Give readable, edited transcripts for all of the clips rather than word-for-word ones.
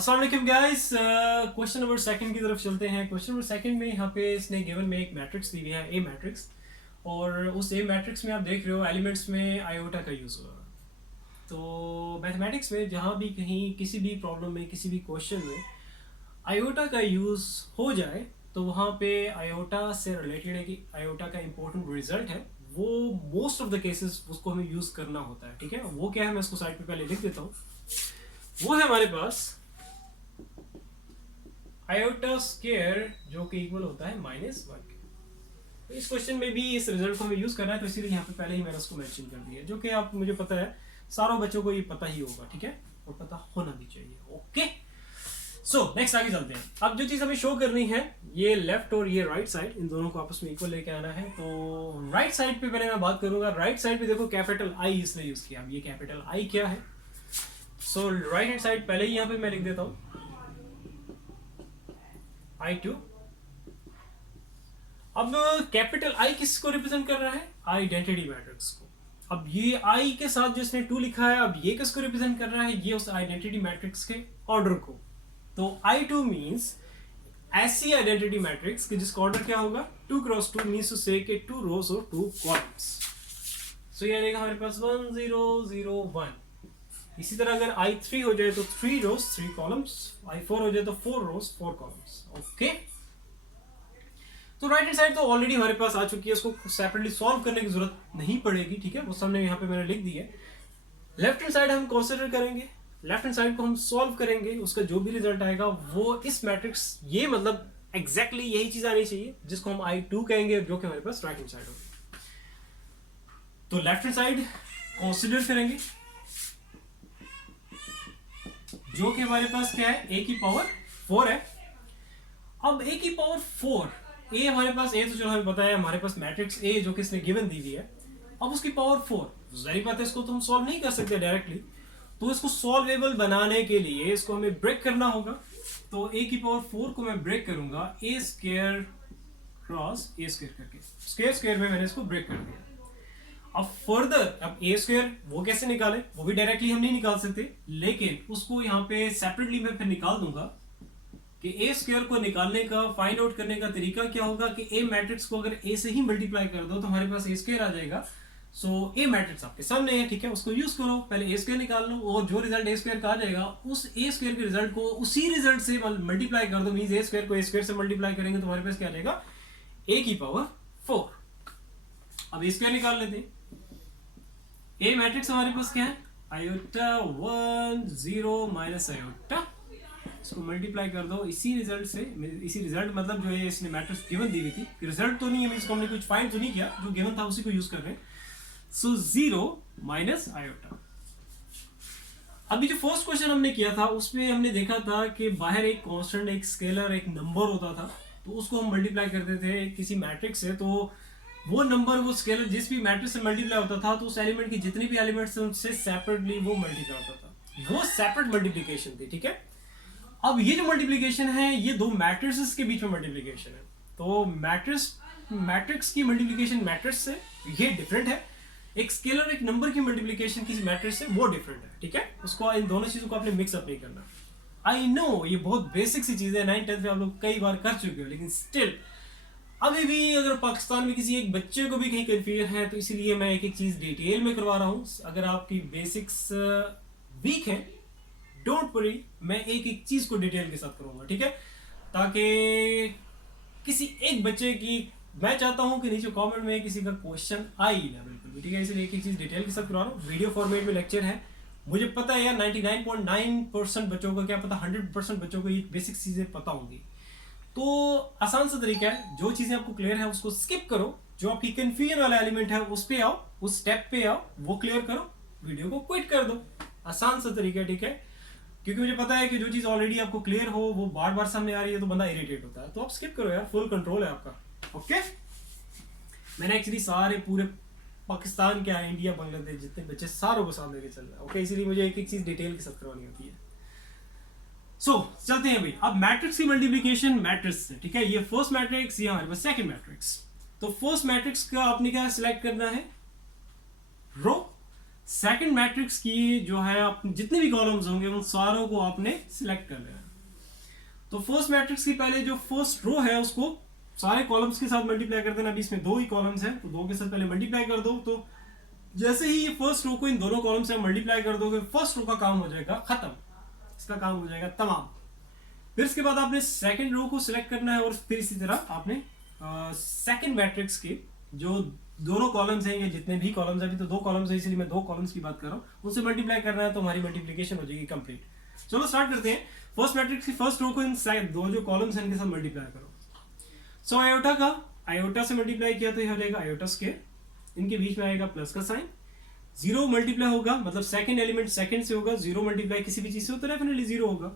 अस्सलाम वालेकुम guys. Question number second की तरफ चलते हैं। क्वेश्चन नंबर सेकंड में यहाँ पे इसने गिवन में एक मैट्रिक्स दी हुई है, ए मैट्रिक्स, और उस ए मैट्रिक्स में आप देख रहे हो एलिमेंट्स में आयोटा का यूज़ हुआ। तो मैथमेटिक्स में जहाँ भी कहीं किसी भी प्रॉब्लम में किसी भी क्वेश्चन में आयोटा का यूज़ हो जाए तो वहाँ पे आयोटा से रिलेटेड है कि आयोटा का इम्पोर्टेंट रिजल्ट है, वो मोस्ट ऑफ द केसेस उसको हमें यूज़ करना होता है। ठीक है, वो क्या है मैं इसको साइड पे पहले लिख देता हूँ। वो है हमारे पास आयोटा स्क्वायर जो कि इक्वल होता है -1 के। तो इस क्वेश्चन में भी इस रिजल्ट को हमें यूज करना है, तो इसीलिए यहाँ पे पहले ही मैंने उसको मेंशन कर दिया, जो कि आप मुझे पता है सारों बच्चों को ये पता ही होगा। ठीक है, और पता होना भी चाहिए। ओके, सो नेक्स्ट आगे चलते हैं। अब जो चीज हमें शो करनी है, ये लेफ्ट और ये राइट साइड, इन दोनों को आपस में इक्वल लेके आना है। तो राइट साइड पे पहले मैं बात करूंगा। राइट साइड पे देखो कैपिटल आई इसने यूज किया। अब ये कैपिटल आई क्या है? सो राइट हैंड साइड पहले ही यहाँ पे मैं लिख देता हूँ I2। अब कैपिटल आई किसको रिप्रेजेंट कर रहा है? आइडेंटिटी मैट्रिक्स को। अब ये आई के साथ जो इसने 2 लिखा है, अब ये किसको रिप्रेजेंट कर रहा है? ये उस आइडेंटिटी मैट्रिक्स के ऑर्डर को। तो I2 मींस ऐसी आइडेंटिटी मैट्रिक्स कि जिसका ऑर्डर क्या होगा? 2 क्रॉस 2 मींस टू से के 2 रोज और 2 कॉलम्स। सो ये आएगा हमारे पास 1 0 0 1। इसी तरह अगर I3 हो जाए तो 3 रोज 3 कॉलम्स, I4 हो जाए तो 4 रोज 4 कॉलम्स। ओके, तो राइट हैंड साइड तो ऑलरेडी हमारे पास आ चुकी है, उसको सेपरेटली सॉल्व करने की जरूरत नहीं पड़ेगी। ठीक है, वो सामने यहाँ पे मैंने लिख दी है। लेफ्ट हैंड साइड हम कंसीडर करेंगे, लेफ्ट हैंड साइड को हम सॉल्व करेंगे, उसका जो भी रिजल्ट आएगा वो इस मैट्रिक्स, ये मतलब एग्जैक्टली यही चीज आनी चाहिए जिसको हम I2 कहेंगे, जो कि हमारे पास राइट हैंड साइड होगी। तो लेफ्ट हैंड साइड कंसीडर करेंगे, जो कि हमारे पास क्या है? a की पावर 4 है। अब a की पावर 4, a हमारे पास, a तो चलो हमें पता है, हमारे पास मैट्रिक्स a जो कि इसने गिवन दी हुई है। अब उसकी पावर 4, जाहिर बात है इसको तो हम सॉल्व नहीं कर सकते डायरेक्टली, तो इसको सॉल्वेबल बनाने के लिए इसको हमें ब्रेक करना होगा। तो a की पावर 4 को मैं ब्रेक करूंगा a square cross a square करके, स्क्वायर स्क्वायर में मैंने इसको ब्रेक कर दिया। अब फर्दर, अब ए स्क्वायर वो कैसे निकाले? वो भी डायरेक्टली हम नहीं निकाल सकते, लेकिन उसको यहाँ पे सेपरेटली मैं फिर निकाल दूंगा कि ए स्क्वायर को निकालने का, फाइंड आउट करने का तरीका क्या होगा कि ए मैट्रिक्स को अगर ए से ही मल्टीप्लाई कर दो तो हमारे पास ए स्क्वायर आ जाएगा। सो ए मैट्रिक्स आपके सामने है, ठीक है, उसको यूज करो, पहले ए स्क्वायर निकाल लो और जो रिजल्ट ए स्क्वायर का आ जाएगा उस ए स्क्वायर के रिजल्ट को उसी रिजल्ट से मल्टीप्लाई कर दो। मींस ए स्क्वायर को ए स्क्वायर से मल्टीप्लाई करेंगे तो हमारे पास क्या आ जाएगा? ए की पावर 4। अब ए स्क्वायर निकाल लेते हैं। ए मैट्रिक्स हमारे पास क्या है? आयोटा 1 0 माइनस आयोटा, इसको मल्टीप्लाई कर दो इसी रिजल्ट से। इसी रिजल्ट मतलब जो है इसने मैट्रिक्स गिवन दी हुई थी, रिजल्ट तो नहीं है, इसको हमने कुछ फाइंड तो नहीं किया, जो गिवन था उसी को यूज कर रहे हैं। सो 0 माइनस आयोटा। अभी जो फर्स्ट क्वेश्चन हमने किया था उसमें हमने देखा था कि बाहर एक कांस्टेंट, एक स्केलर, एक नंबर होता था, तो उसको हम मल्टीप्लाई करते थे किसी मैट्रिक्स से, तो वो नंबर, वो स्केलर जिस भी मैट्रिक्स से मल्टीप्लाई होता था तो उस एलिमेंट की जितने भी एलिमेंट्स थे उनसे सेपरेटली वो मल्टीप्लाई होता था, वो सेपरेट मल्टीप्लिकेशन थी। ठीक है, अब ये जो मल्टीप्लिकेशन है ये दो मैट्रिसेस के बीच में मल्टीप्लिकेशन है। तो मैट्रिक्स की मल्टीप्लिकेशन मैट्रिक्स से ये डिफरेंट है, एक स्केलर एक नंबर की मल्टीप्लिकेशन किसी मैट्रिक्स से वो डिफरेंट है। ठीक है, उसको इन दोनों चीजों को आपने मिक्सअप नहीं करना। आई नो ये बहुत बेसिक सी चीज है, 9th 10th में आप लोग कई बार कर चुके हो, लेकिन स्टिल अभी भी अगर पाकिस्तान में किसी एक बच्चे को भी कहीं कंफ्यूजन है तो इसीलिए मैं एक एक चीज डिटेल में करवा रहा हूँ। अगर आपकी बेसिक्स वीक है, डोंट वरी, मैं एक एक चीज को डिटेल के साथ करूंगा। ठीक है, ताकि किसी एक बच्चे की, मैं चाहता हूं कि नीचे कमेंट में किसी का क्वेश्चन आई ना बिल्कुल भी। ठीक है, इसलिए एक एक चीज डिटेल के साथ करवा रहा हूँ। वीडियो फॉर्मेट में लेक्चर है, मुझे पता है यार 99.9% बच्चों को, क्या पता 100% बच्चों को ये बेसिक चीजें पता होंगी। तो आसान सा तरीका है, जो चीजें आपको क्लियर है उसको स्किप करो, जो आपकी कंफ्यूजन वाला एलिमेंट है उस पे आओ, उस स्टेप पे आओ, वो क्लियर करो, वीडियो को क्विट कर दो। आसान सा तरीका है। ठीक है, क्योंकि मुझे पता है कि जो चीज ऑलरेडी आपको क्लियर हो वो बार बार सामने आ रही है तो बंदा इरिटेट होता है, तो आप स्किप करो यार, फुल कंट्रोल है आपका। ओके, मैंने एक्चुअली सारे पूरे पाकिस्तान के, इंडिया, बांग्लादेश जितने बच्चे सारों को सामने लेके चल रहा है। ओके, इसीलिए मुझे एक एक चीज डिटेल के साथ करवानी होती है। सो चलते हैं भाई, अब मैट्रिक्स की मल्टीप्लिकेशन मैट्रिक्स से। ठीक है, ये फर्स्ट मैट्रिक्स, ये हमारे पास सेकंड मैट्रिक्स। तो फर्स्ट मैट्रिक्स का आपने क्या सिलेक्ट करना है? रो, सेकंड मैट्रिक्स की जो है आप जितने भी कॉलम्स होंगे उन सारों को आपने सिलेक्ट कर लेना। तो फर्स्ट मैट्रिक्स की पहले जो फर्स्ट रो है उसको सारे कॉलम्स के साथ मल्टीप्लाई कर देना। अभी इसमें 2 ही कॉलम्स हैं तो 2 के साथ पहले मल्टीप्लाई कर दो। तो जैसे ही ये फर्स्ट रो को इन दोनों कॉलम से मल्टीप्लाई कर दोगे फर्स्ट रो का काम हो जाएगा खत्म, इसका काम हो जाएगा तमाम। फिर इसके बाद आपने सेकंड रो को सिलेक्ट करना है और फिर इसी तरह आपने सेकंड मैट्रिक्स के जो दोनों कॉलम्स हैं, ये जितने भी कॉलम्स हैं, अभी तो 2 कॉलम्स है इसलिए मैं 2 कॉलम्स की बात कर रहा हूँ, उनसे मल्टीप्लाई करना है तो हमारी मल्टीप्लिकेशन हो जाएगी कंप्लीट। चलो स्टार्ट करते हैं। फर्स्ट मैट्रिक्स की फर्स्ट रो को इन दो जो कॉलम्स हैं इनके साथ मल्टीप्लाई करो। सो आयोटा का आयोटा से मल्टीप्लाई किया तो ये हो जाएगा आयोटा स्क्वायर, इनके बीच में आएगा प्लस का साइन, 0 मल्टीप्लाई होगा मतलब सेकंड एलिमेंट सेकंड से होगा, 0 मल्टीप्लाई किसी भी चीज से हो तो डेफिनेटली 0 होगा।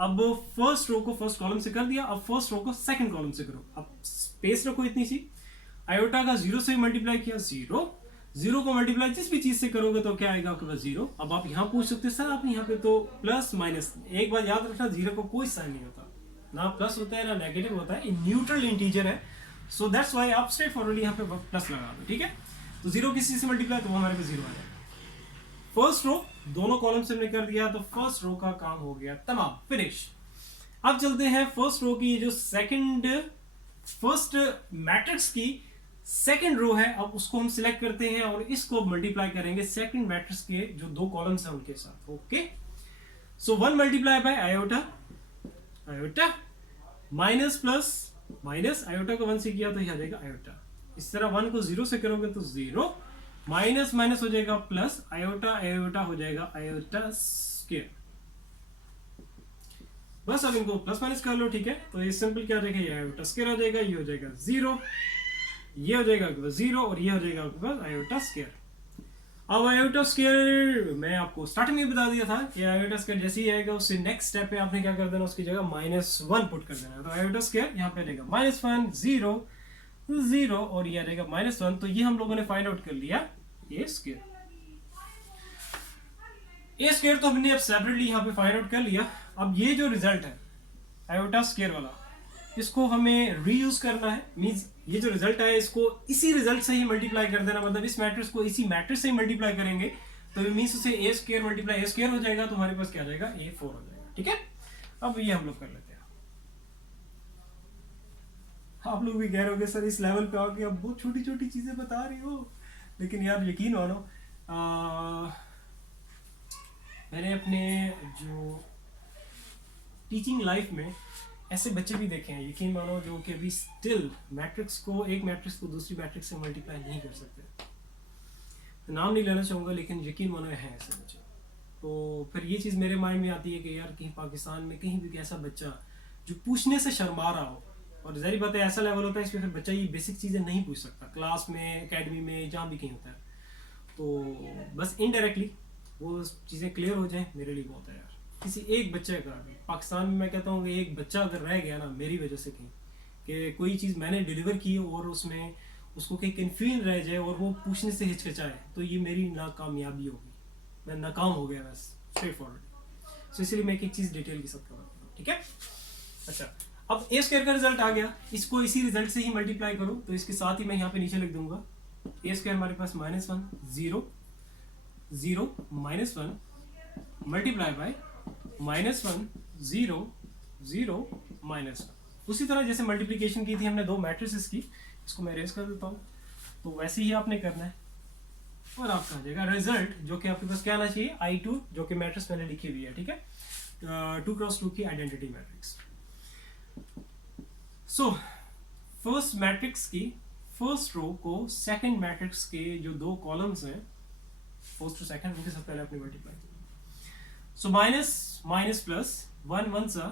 अब फर्स्ट रो को फर्स्ट कॉलम से कर दिया, अब फर्स्ट रो को सेकंड कॉलम से करो। अब स्पेस रखो इतनी सी, आयोटा का 0 से मल्टीप्लाई किया 0 को मल्टीप्लाई जिस भी चीज से करोगे तो क्या आएगा आपके पास 0। अब आप यहाँ पूछ सकते हो सर आपने यहाँ पे तो प्लस माइनस, एक बात याद रखना 0 को कोई साइन नहीं होता, ना प्लस होता है ना नेगेटिव होता है, न्यूट्रल इंटीजर है। सो दैट्स वाई आप स्ट्रेट फॉरवर्डली यहाँ पे प्लस लगा दो, ठीक है। तो 0 किसी से मल्टीप्लाई तो वो हमारे पास 0 आ जाएगा। फर्स्ट रो दोनों कॉलम से हमने कर दिया तो फर्स्ट रो का काम हो गया तमाम, फिनिश। अब चलते हैं फर्स्ट रो की जो फर्स्ट मैट्रिक्स की सेकंड रो है, अब उसको हम सिलेक्ट करते हैं और इसको मल्टीप्लाई करेंगे सेकंड मैट्रिक्स के जो 2 कॉलम्स हैं उनके साथ। Okay, so 1 multiply by iota, iota minus plus minus, iota को 1 से किया तो यह आ जाएगा आयोटा। इस तरह 1 को 0 से करोगे तो 0, माइनस माइनस हो जाएगा प्लस, आयोटा आयोटा हो जाएगा आयोटा स्क्वायर। बस अब इनको प्लस माइनस कर लो, ठीक है। तो ये सिंपल क्या हो जाएगा, ये आयोटा स्क्वायर हो जाएगा, ये हो जाएगा 0, ये हो जाएगा आपके पास 0 और ये हो जाएगा आपके पास आयोटा स्क्वायर। अब आयोटा स्क्वायर मैं आपको स्टार्टिंग में बता दिया था कि आयोटा स्क्वायर जैसे ही आएगा उससे नेक्स्ट स्टेप पे आपने क्या कर देना, उसकी जगह -1 पुट कर देना। तो आयोटा स्क्वायर यहाँ पे आ जाएगा -1 0 0 और ये आ जाएगा -1। तो ये हम लोगों ने फाइंड आउट कर लिया ए स्क्वायर। ए स्क्वायर तो हमने अब सेपरेटली यहाँ पे फाइंड आउट कर लिया। अब ये जो रिजल्ट है आयोटा स्क्वायर वाला, इसको हमें रीयूज करना है। मींस ये जो रिजल्ट है इसको इसी रिजल्ट से ही मल्टीप्लाई कर देना, मतलब इस मैट्रिक्स को इसी मैट्रिक्स से ही मल्टीप्लाई करेंगे तो मींस उसे ए स्क्वायर मल्टीप्लाई ए स्क्वायर हो जाएगा तो हमारे पास क्या आ जाएगा A4 हो जाएगा, ठीक है। अब ये हम लोग कर लेते हैं। आप लोग भी कह रहे होंगे सर इस लेवल पे आके अब बहुत छोटी छोटी चीजें बता रही हो, लेकिन यार यकीन मानो मैंने अपने जो टीचिंग लाइफ में ऐसे बच्चे भी देखे हैं, यकीन मानो, जो कि अभी स्टिल मैट्रिक्स को एक मैट्रिक्स को दूसरी मैट्रिक्स से मल्टीप्लाई नहीं कर सकते। तो नाम नहीं लेना चाहूँगा लेकिन यकीन मानो है ऐसे बच्चे। तो फिर ये चीज़ मेरे माइंड में आती है कि यार कहीं पाकिस्तान में कहीं भी ऐसा बच्चा जो पूछने से शर्मा रहा हो, और ज़ाहिर बात है ऐसा लेवल होता है इसमें फिर बच्चा ये बेसिक चीज़ें नहीं पूछ सकता, क्लास में एकेडमी में जहाँ भी कहीं होता है। तो बस इनडायरेक्टली वो चीज़ें क्लियर हो जाए मेरे लिए बहुत है यार। किसी एक बच्चे का पाकिस्तान में मैं कहता हूँ कि एक बच्चा अगर रह गया ना मेरी वजह से कहीं कि कोई चीज़ मैंने डिलीवर की और उसमें उसको कहीं कन्फ्यूजन रह जाए और वो पूछने से हिचकिचाए तो ये मेरी नाकामयाबी होगी, मैं नाकाम हो गया बस स्ट्रेट फॉरवर्ड। सो इसलिए मैं एक चीज़ डिटेल के साथ कवर करूँ, ठीक है। अच्छा, अब ए स्क्वायर का रिजल्ट आ गया, इसको इसी रिजल्ट से ही मल्टीप्लाई करो तो इसके साथ ही मैं यहाँ पे नीचे लिख दूंगा ए स्क्वायर हमारे पास -1 0 0 -1 मल्टीप्लाई बाय -1 0 0 -1। उसी तरह जैसे मल्टीप्लिकेशन की थी हमने 2 मैट्रिसेस की, इसको मैं रेज कर देता हूँ। तो वैसे ही आपने करना है और आपका आ जाएगा रिजल्ट जो कि आपके पास क्या आना चाहिए I2, जो कि मैट्रिक्स मैंने लिखी हुई है, ठीक है, 2x2 की identity matrix. So first matrix की फर्स्ट रो को सेकंड मैट्रिक्स के जो 2 कॉलम्स हैं फर्स्ट टू सेकंड उनके साथ पहले आपने मल्टीप्लाई किया। सो माइनस माइनस प्लस 1 1 सा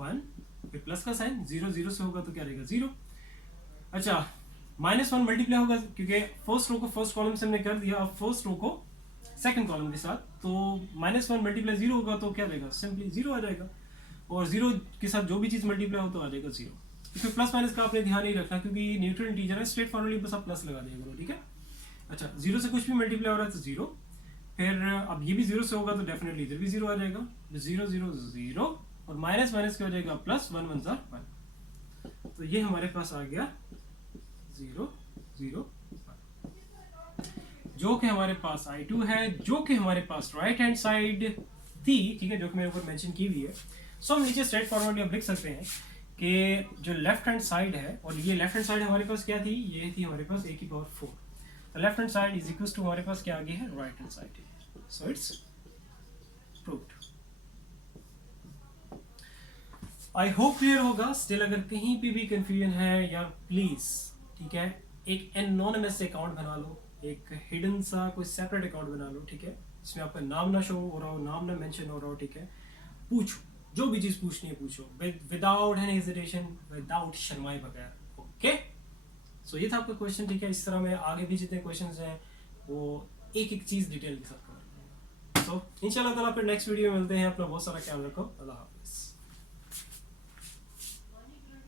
1, फिर प्लस का साइन 0 0 से होगा तो क्या रहेगा 0। अच्छा, -1 मल्टीप्लाई होगा क्योंकि फर्स्ट रो को फर्स्ट कॉलम से हमने कर दिया, अब फर्स्ट रो को सेकंड कॉलम के साथ, तो -1 मल्टीप्लाई 0 होगा तो क्या रहेगा सिंपली 0 आ जाएगा, और 0 के साथ जो भी चीज़ मल्टीप्लाई हो तो आ जाएगा 0। इसमें प्लस माइनस का आपने ध्यान नहीं रखना क्योंकि न्यूट्रल इंटीजर है, स्ट्रेट फॉरवर्डली बस आप प्लस लगा दिया करो, ठीक है। अच्छा, 0 से कुछ भी मल्टीप्लाई हो रहा है तो 0, फिर अब ये भी 0 से होगा तो डेफिनेटली इधर भी 0 आ जाएगा, 0 0 0 और माइनस माइनस क्या हो जाएगा प्लस 1 1 1। तो ये हमारे पास आ गया 0 0 1। जो कि हमारे पास I2 है, जो कि हमारे पास राइट हैंड साइड थी, ठीक है, जो कि मेरे ऊपर मेंशन की हुई है। सो हम नीचे स्ट्रेट फॉरवर्डली अब लिख सकते हैं कि जो लेफ्ट हैंड साइड है, और ये लेफ्ट हैंड साइड हमारे पास क्या थी, ये थी हमारे पास a की पावर 4। तो left hand side is equal to हमारे पास क्या आ गया है, right hand side. So it's proved. I hope clear होगा। स्टिल अगर कहीं पे भी कंफ्यूजन है या प्लीज, ठीक है, एक एनोनिमस अकाउंट बना लो, एक हिडन सा कोई सेपरेट अकाउंट बना लो, ठीक है, जिसमें आपका नाम ना शो हो रहा हो, नाम ना मेंशन हो रहा हो, ठीक है। पूछो, जो भी चीज पूछनी है पूछो, विदाउट एनी हेजिटेशन, विदाउट शर्माए बगैर। ओके, सो ये था आपका क्वेश्चन, ठीक है। इस तरह में आगे भी जितने क्वेश्चंस हैं वो एक एक चीज डिटेल के साथ कवर करूंगा। सो इंशाल्लाह ताला फिर नेक्स्ट वीडियो में मिलते हैं। अपना बहुत सारा ख्याल रखो। अल्लाह हाफिज़।